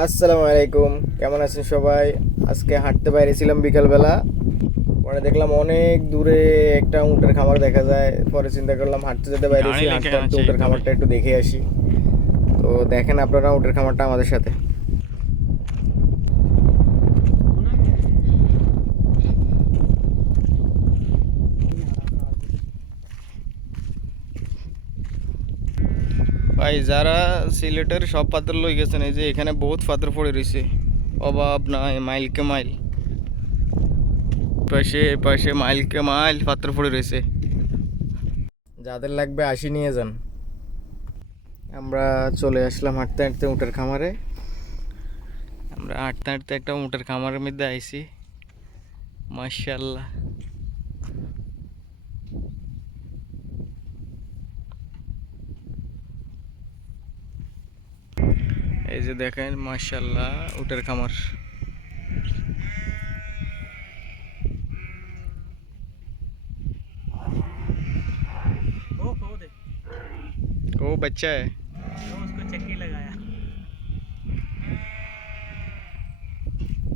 আসসালামু আলাইকুম। কেমন আছেন সবাই? আজকে হাঁটতে বাইরেছিলাম বিকালবেলা। পরে দেখলাম অনেক দূরে একটা উটের খামার দেখা যায়। পরে চিন্তা করলাম হাঁটতে যেতে বাইরেছি হাঁটতে হাঁটতে উটের খামারটা একটু দেখে আসি। তো দেখেন আপনারা উটের খামারটা আমাদের সাথে। ভাই, যারা সিলেটের সব পাথর লই গেছেন, এই যে এখানে বহুত পাথর পড়ে রয়েছে। অভাব নাই মাইলকে মাইল। পাশে পাশে মাইলকে মাইল পাত্র পড়ে রয়েছে। যাদের লাগবে আসি নিয়ে যান। আমরা চলে আসলাম হাঁটতে হাঁটতে উটের খামারে। আমরা হাঁটতে হাঁটতে একটা উটের খামারের মধ্যে আইছি। মাশাল্লাহ এই যে দেখেন মাশাল্লাহ উটের খামার वो खो दे ও বাচ্চা है वो उसको चक्की लगाया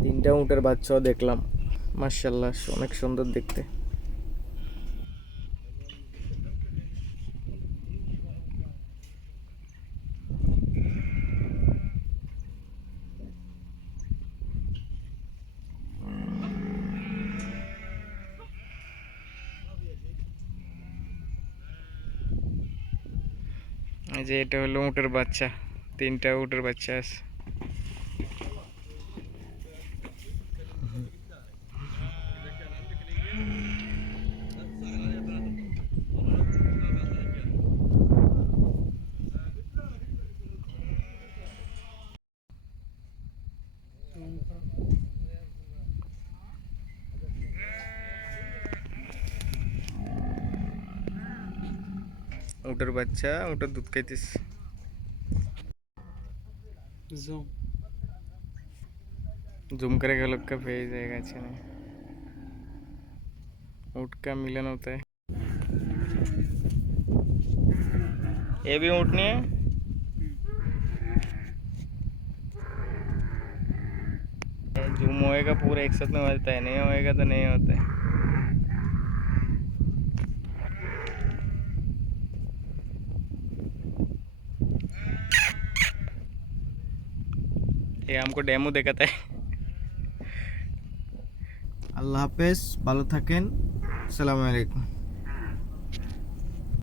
তিনটা উটের বাচ্চাও দেখলাম মাশাল্লাহ অনেক সুন্দর দেখতে যে এটা হলো উটের বাচ্চা তিনটা উটের বাচ্চা আছে। উটের বাচ্চা উটের দুধ খাইতেছে जूम जूम करेगा लोग का पेज जाएगा अच्छा नहीं ऊँट का मिलन होता है ये भी ऊँट नहीं है जूम होएगा पूरा एक साथ में होता है नहीं होएगा तो नहीं होता है ये हमको डेमो দেখাতে আল্লাহ হাফেজ ভালো থাকেন আসসালামু আলাইকুম